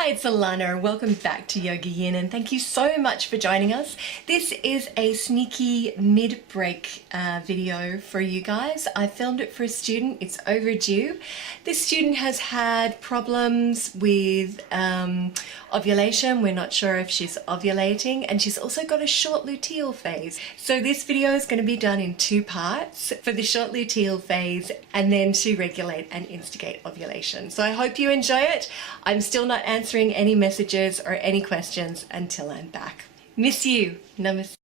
Hi, it's Allannah. Welcome back to YogaYin and thank you so much for joining us. This is a sneaky mid-break video for you guys. I filmed it for a student. It's overdue. This student has had problems with ovulation. We're not sure if she's ovulating, and she's also got a short luteal phase. So this video is going to be done in two parts, for the short luteal phase and then to regulate and instigate ovulation. So I hope you enjoy it. I'm still not answering any messages or any questions until I'm back. Miss you. Namaste.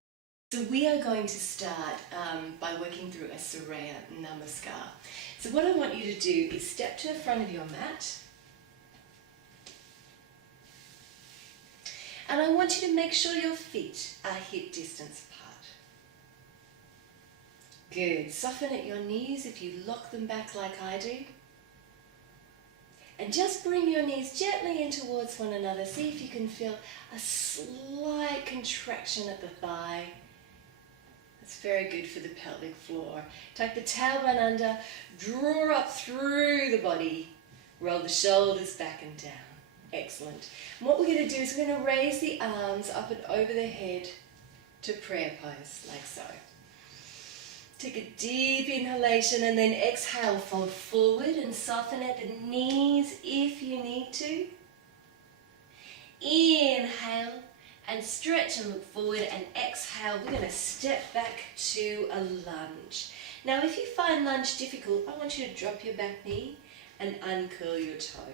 So we are going to start by working through a Surya Namaskar. So what I want you to do is step to the front of your mat. And I want you to make sure your feet are hip distance apart. Good. Soften at your knees if you lock them back like I do. And just bring your knees gently in towards one another. See if you can feel a slight contraction at the thigh. That's very good for the pelvic floor. Tuck the tailbone under, draw up through the body. Roll the shoulders back and down. Excellent. And what we're going to do is we're going to raise the arms up and over the head to prayer pose, like so. Take a deep inhalation and then exhale, fold forward and soften at the knees if you need to. Inhale and stretch and look forward, and exhale, we're going to step back to a lunge. Now if you find lunge difficult, I want you to drop your back knee and uncurl your toe.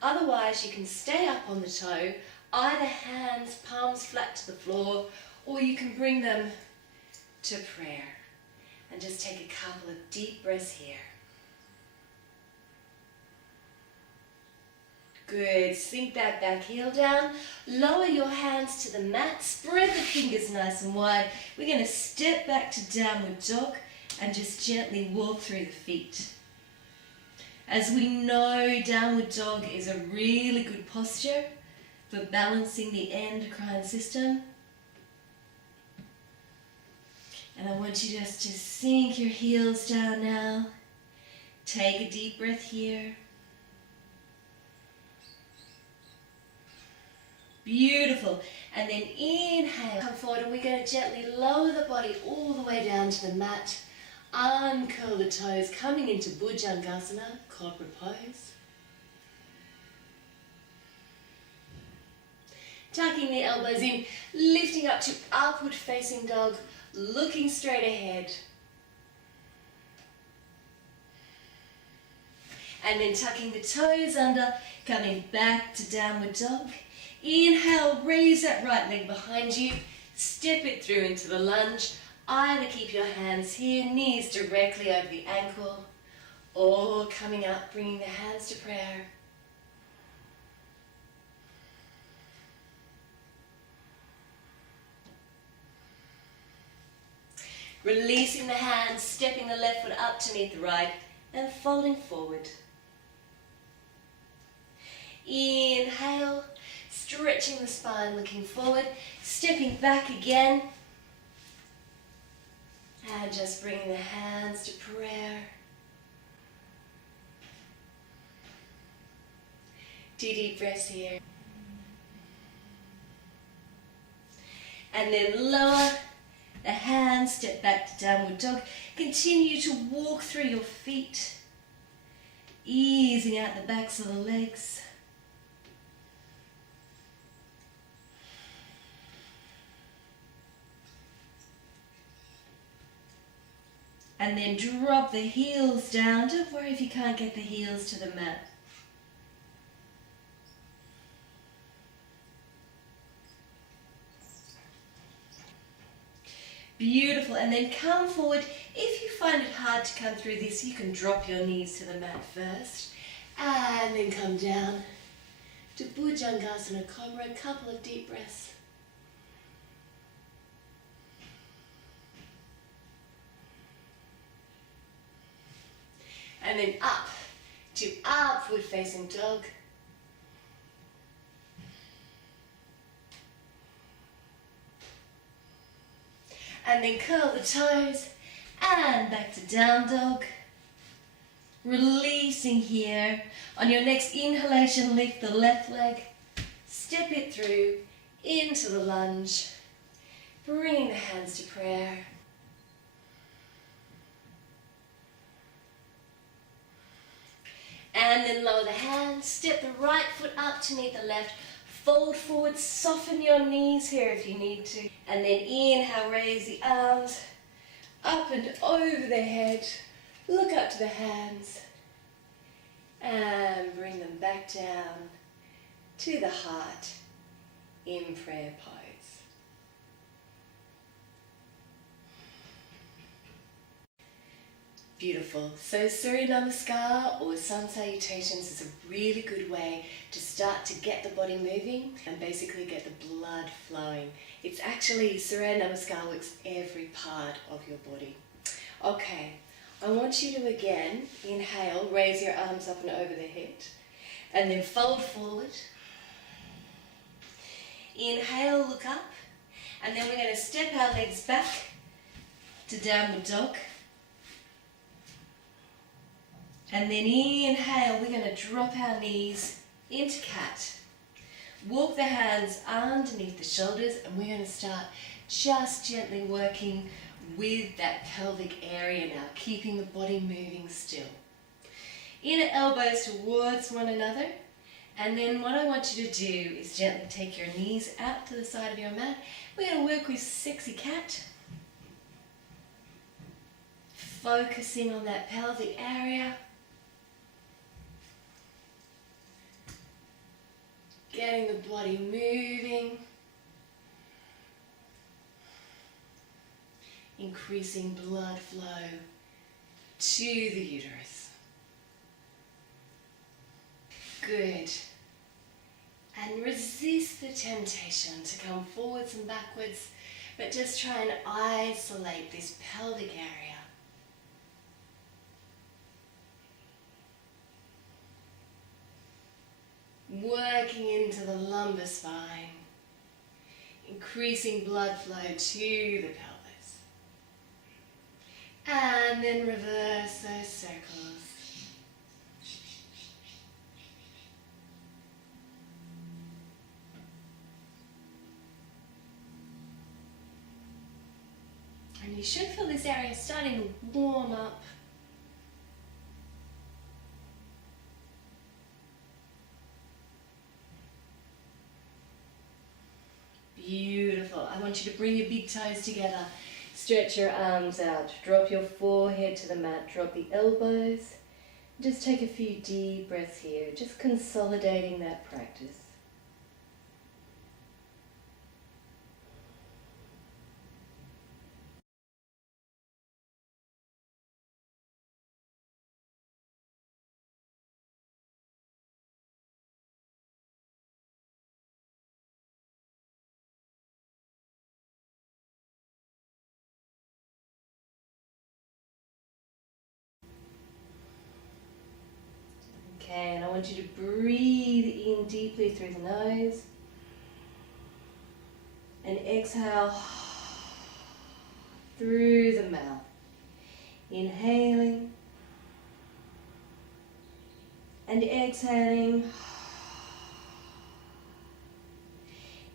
Otherwise you can stay up on the toe, either hands, palms flat to the floor, or you can bring them to prayer. And just take a couple of deep breaths here. Good. Sink that back heel down. Lower your hands to the mat. Spread the fingers nice and wide. We're going to step back to downward dog and just gently walk through the feet. As we know, downward dog is a really good posture for balancing the endocrine system. And I want you just to sink your heels down now. Take a deep breath here. Beautiful. And then inhale. Come forward, and we're going to gently lower the body all the way down to the mat. Uncurl the toes, coming into Bhujangasana, cobra pose. Tucking the elbows in, lifting up to upward facing dog. Looking straight ahead. And then tucking the toes under, coming back to downward dog. Inhale, raise that right leg behind you. Step it through into the lunge. Either keep your hands here, knees directly over the ankle, or coming up, bringing the hands to prayer. Releasing the hands, stepping the left foot up to meet the right, and folding forward. Inhale, stretching the spine, looking forward, stepping back again, and just bringing the hands to prayer. Two deep breaths here. And then lower the hands, step back to downward dog. Continue to walk through your feet, easing out the backs of the legs. And then drop the heels down. Don't worry if you can't get the heels to the mat. Beautiful. And then come forward. If you find it hard to come through this, you can drop your knees to the mat first. And then come down to Bhujangasana Cobra. A couple of deep breaths. And then up to upward facing dog. And then curl the toes and back to down dog. Releasing here. On your next inhalation, lift the left leg step it through into the lunge, bringing the hands to prayer. And then lower the hands, step the right foot up to meet the left, fold forward, soften your knees here if you need to. And then inhale, raise the arms up and over the head, look up to the hands, and bring them back down to the heart in prayer pose. Beautiful. So Surya Namaskar or sun salutations is a really good way to start to get the body moving and basically get the blood flowing. It's actually, Surya Namaskar works every part of your body. Okay, I want you to again inhale, raise your arms up and over the head, and then fold forward. Inhale, look up, and then we're going to step our legs back to downward dog. And then inhale, we're going to drop our knees into cat. Walk the hands underneath the shoulders, and we're going to start just gently working with that pelvic area now, keeping the body moving still. Inner elbows towards one another, and then what I want you to do is gently take your knees out to the side of your mat. We're going to work with sexy cat, focusing on that pelvic area. Getting the body moving, increasing blood flow to the uterus. Good. And resist the temptation to come forwards and backwards, but just try and isolate this pelvic area. Working into the lumbar spine, increasing blood flow to the pelvis. And then reverse those circles. And you should feel this area starting to warm up. Beautiful. I want you to bring your big toes together. Stretch your arms out. Drop your forehead to the mat. Drop the elbows. Just take a few deep breaths here. Just consolidating that practice. Okay, and I want you to breathe in deeply through the nose and exhale through the mouth. Inhaling and exhaling.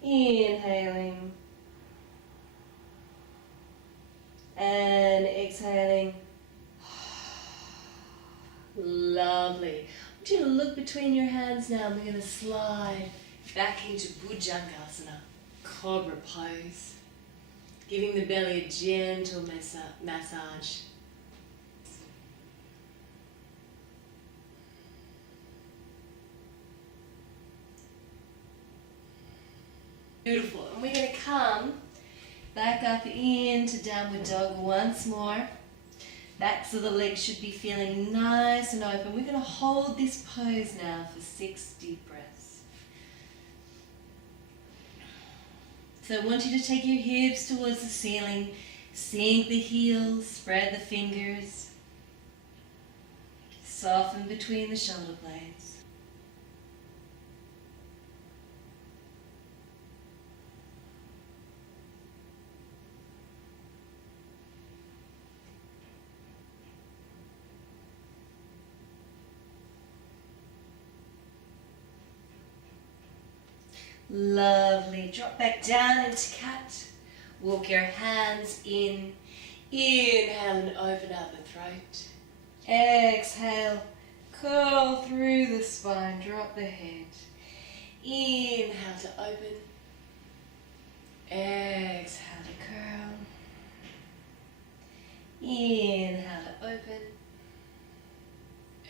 Inhaling and exhaling. Lovely. I want you to look between your hands now, and we're going to slide back into Bhujangasana, Cobra pose, giving the belly a gentle massage. Beautiful. And we're going to come back up into downward dog once more. Backs of the legs should be feeling nice and open. We're going to hold this pose now for 6 deep breaths. So I want you to take your hips towards the ceiling, sink the heels, spread the fingers, soften between the shoulder blades. Lovely. Drop back down into cat. Walk your hands in. Inhale and open up the throat. Exhale. Curl through the spine. Drop the head. Inhale to open. Exhale to curl. Inhale to open.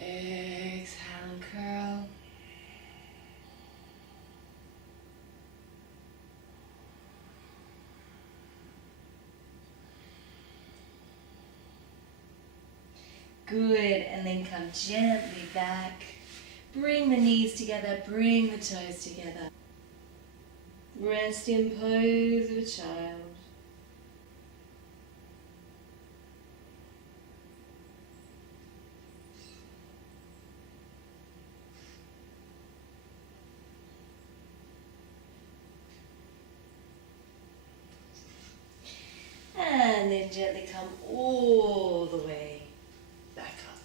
Exhale and curl. Good, and then come gently back. Bring the knees together, bring the toes together. Rest in pose of a child. And then gently come all the way back up.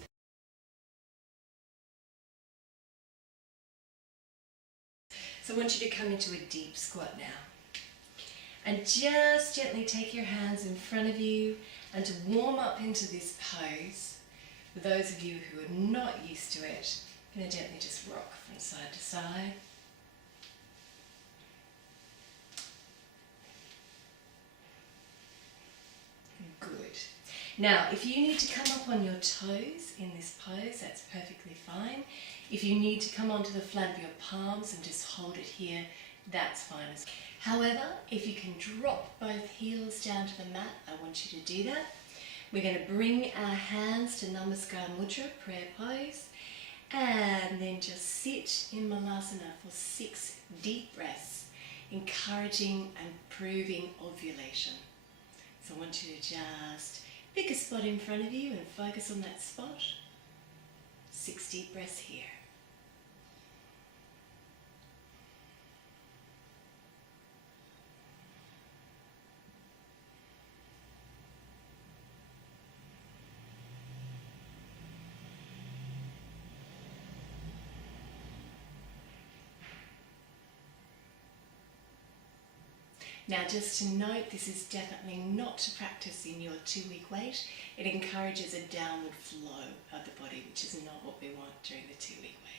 So I want you to come into a deep squat now. And just gently take your hands in front of you, and to warm up into this pose, for those of you who are not used to it, I'm going to gently just rock from side to side. Good. Now, if you need to come up on your toes in this pose, that's perfectly fine. If you need to come onto the flat of your palms and just hold it here, that's fine as well. However, if you can drop both heels down to the mat, I want you to do that. We're going to bring our hands to Namaskar Mudra, prayer pose, and then just sit in Malasana for 6 deep breaths, encouraging and proving ovulation. So I want you to just pick a spot in front of you and focus on that spot. 6 deep breaths here. Now, just to note, this is definitely not to practice in your 2-week wait. It encourages a downward flow of the body, which is not what we want during the 2-week wait.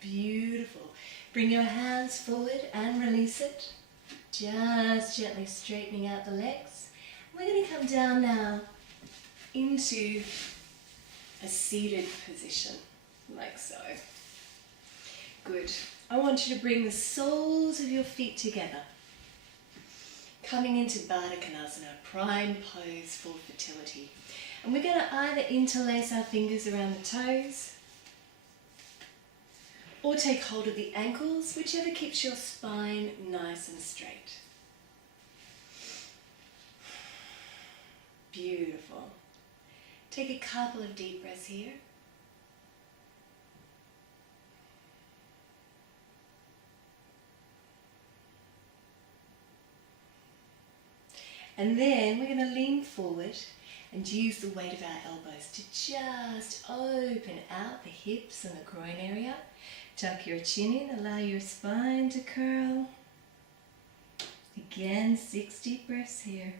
Beautiful. Bring your hands forward and release it. Just gently straightening out the legs. We're going to come down now into a seated position, like so. Good. I want you to bring the soles of your feet together. Coming into Baddha Konasana, prime pose for fertility. And we're going to either interlace our fingers around the toes, or take hold of the ankles, whichever keeps your spine nice and straight. Beautiful. Take a couple of deep breaths here. And then we're going to lean forward and use the weight of our elbows to just open out the hips and the groin area. Tuck your chin in, allow your spine to curl. Again, 6 deep breaths here.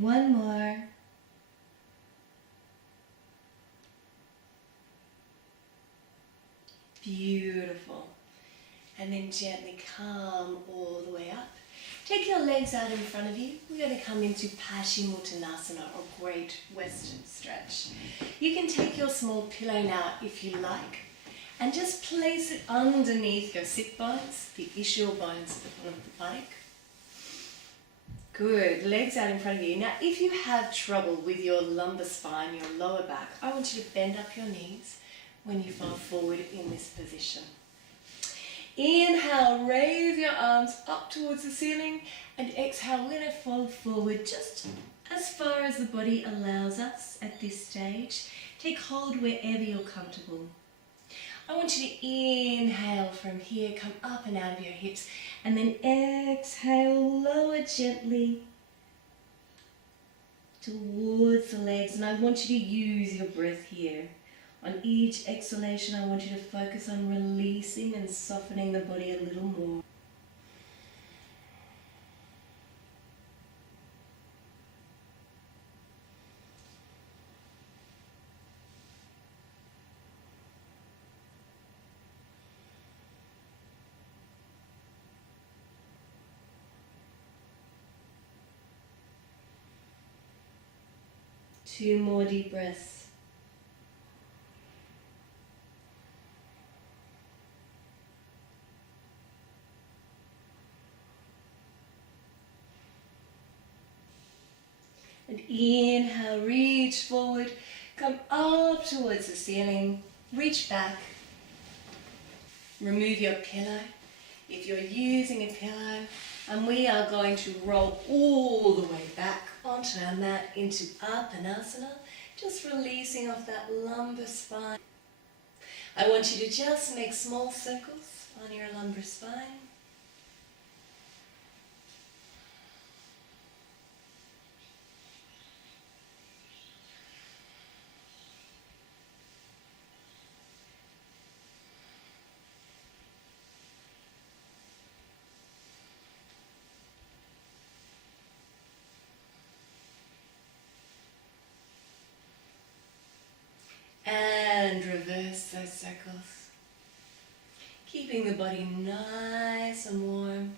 One more. Beautiful. And then gently come all the way up. Take your legs out in front of you. We're going to come into Paschimottanasana, or Great Western Stretch. You can take your small pillow now if you like, and just place it underneath your sit bones, the ischial bones at the bottom of the buttock. Good, legs out in front of you. Now if you have trouble with your lumbar spine, your lower back, I want you to bend up your knees when you fall forward in this position. Inhale, raise your arms up towards the ceiling, and exhale, we're going to fall forward just as far as the body allows us at this stage. Take hold wherever you're comfortable. I want you to inhale from here, come up and out of your hips, and then exhale, lower gently towards the legs. And I want you to use your breath here. On each exhalation, I want you to focus on releasing and softening the body a little more. Two more deep breaths. And inhale, reach forward, come up towards the ceiling, reach back, remove your pillow if you're using a pillow, and we are going to roll all the way back onto our mat into Uttanasana, just releasing off that lumbar spine. I want you to just make small circles on your lumbar spine. And reverse those circles, keeping the body nice and warm.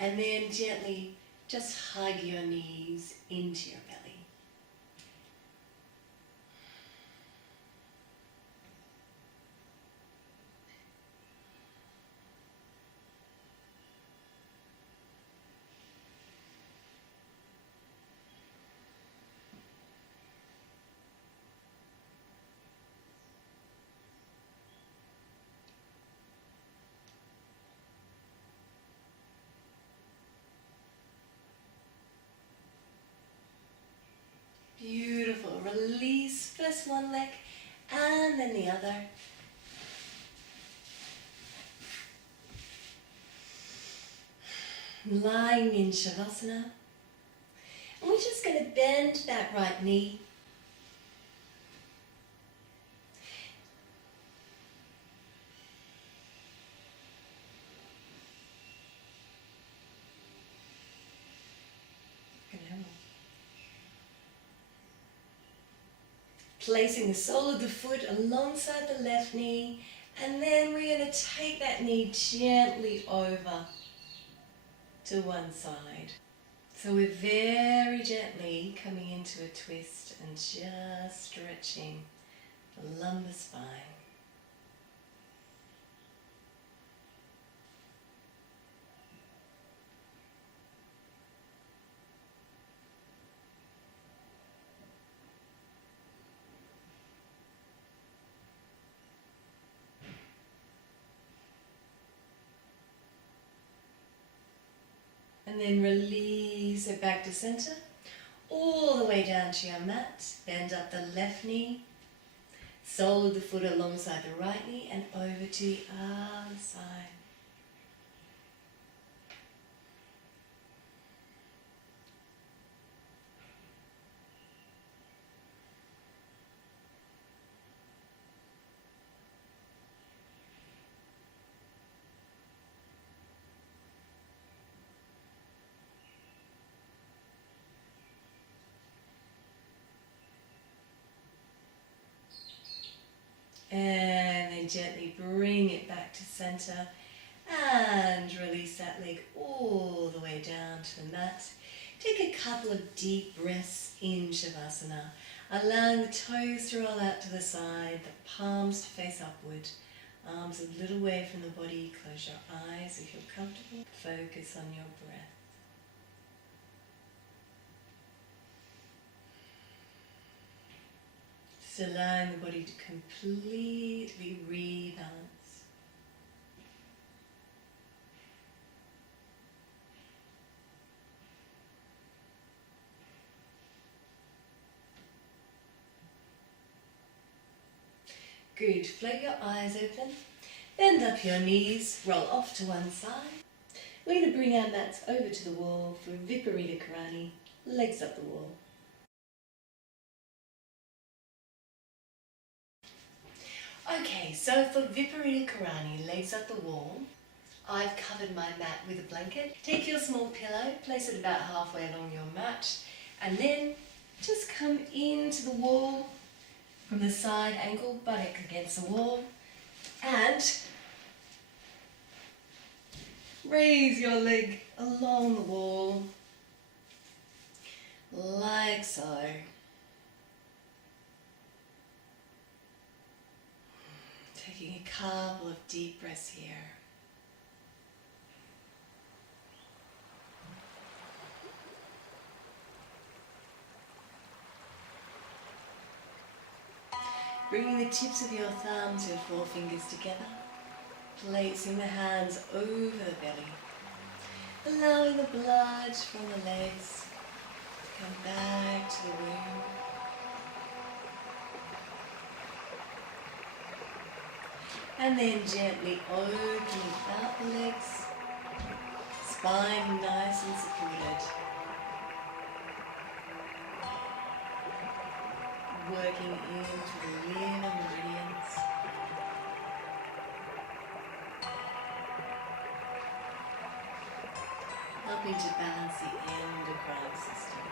And then gently just hug your knees into your belly. Beautiful. Release first one leg and then the other. Lying in Shavasana. And we're just going to bend that right knee. Placing the sole of the foot alongside the left knee, and then we're going to take that knee gently over to one side. So we're very gently coming into a twist and just stretching the lumbar spine. And then release it back to center, all the way down to your mat. Bend up the left knee, sole of the foot alongside the right knee, and over to the other side. And then gently bring it back to center and release that leg all the way down to the mat. Take a couple of deep breaths in Shavasana, allowing the toes to roll out to the side, the palms to face upward, arms a little away from the body. Close your eyes if you're comfortable. Focus on your breath. Just allowing the body to completely rebalance. Good. Float your eyes open. Bend up your knees. Roll off to one side. We're going to bring our mats over to the wall for Viparita Karani. Legs up the wall. Okay, so for Viparita Karani, legs up the wall, I've covered my mat with a blanket. Take your small pillow, place it about halfway along your mat, and then just come into the wall from the side, ankle, buttock against the wall, and raise your leg along the wall, like so. Taking a couple of deep breaths here. Bringing the tips of your thumbs, your forefingers together, placing the hands over the belly, allowing the blood from the legs to come back to the womb. And then gently opening out the legs, spine nice and supported. Working into the liver meridians. Helping to balance the endocrine system.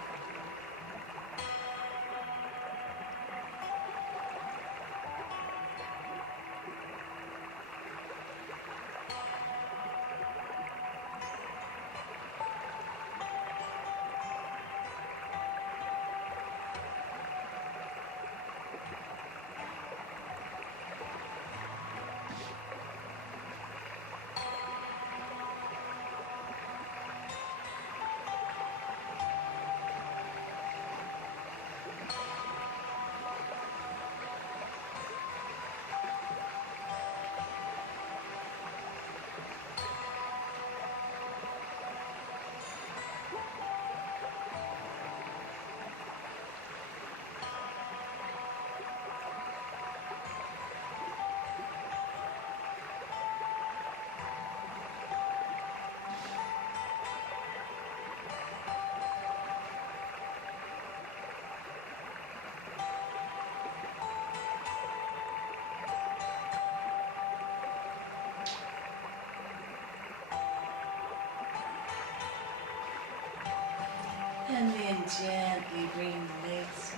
And then gently bring the legs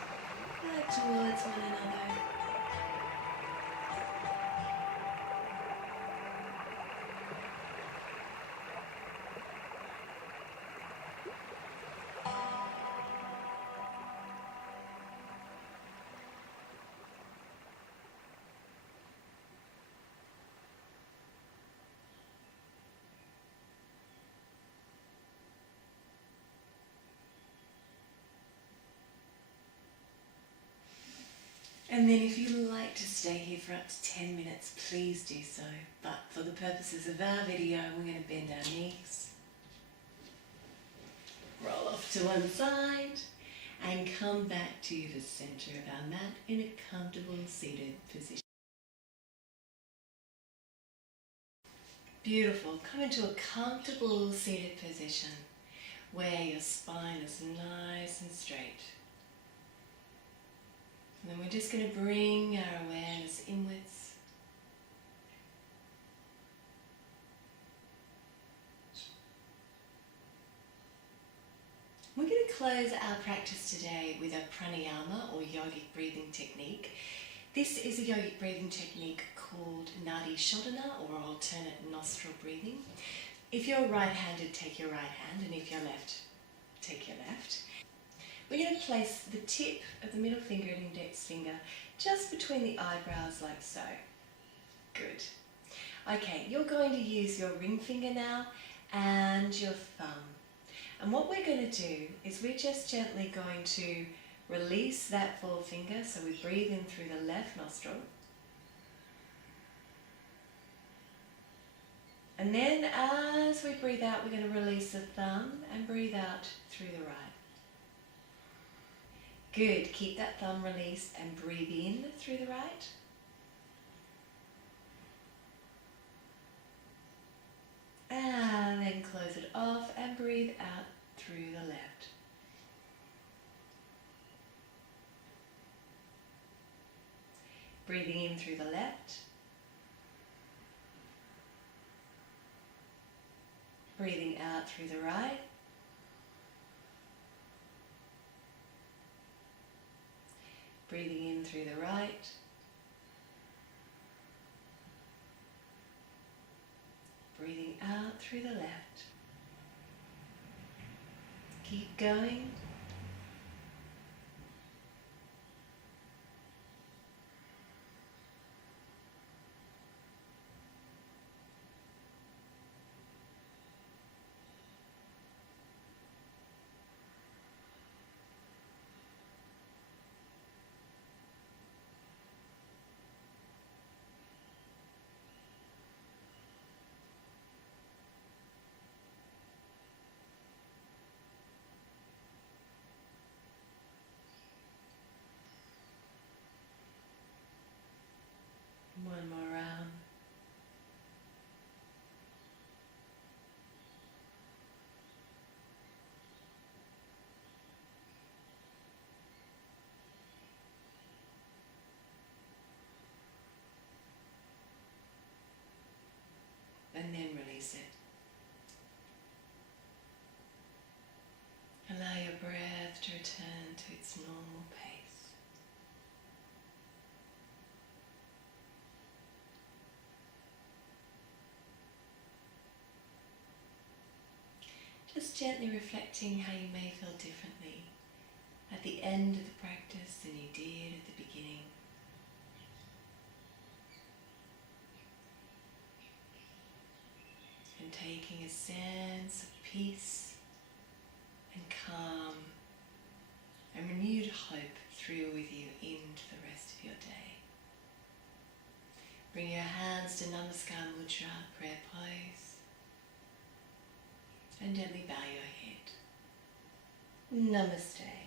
back towards one another. And then if you like to stay here for up to 10 minutes, please do so. But for the purposes of our video, we're going to bend our knees, roll off to one side, and come back to the center of our mat in a comfortable seated position. Beautiful. Come into a comfortable seated position where your spine is nice and straight. And then we're just going to bring our awareness inwards. We're going to close our practice today with a pranayama or yogic breathing technique. This is a yogic breathing technique called Nadi Shodhana, or alternate nostril breathing. If you're right-handed, take your right hand, and if you're left, take your left. We're going to place the tip of the middle finger and index finger just between the eyebrows like so. Good. Okay, you're going to use your ring finger now and your thumb. And what we're going to do is we're just gently going to release that forefinger, so we breathe in through the left nostril. And then as we breathe out, we're going to release the thumb and breathe out through the right. Good. Keep that thumb released and breathe in through the right. And then close it off and breathe out through the left. Breathing in through the left. Breathing out through the right. Breathing in through the right. Breathing out through the left. Keep going. One more round. And then release it. Allow your breath to return to its normal pace. Just gently reflecting how you may feel differently at the end of the practice than you did at the beginning. And taking a sense of peace and calm and renewed hope through with you into the rest of your day. Bring your hands to Namaskar Mudra, prayer pose. And gently bow your head. Namaste.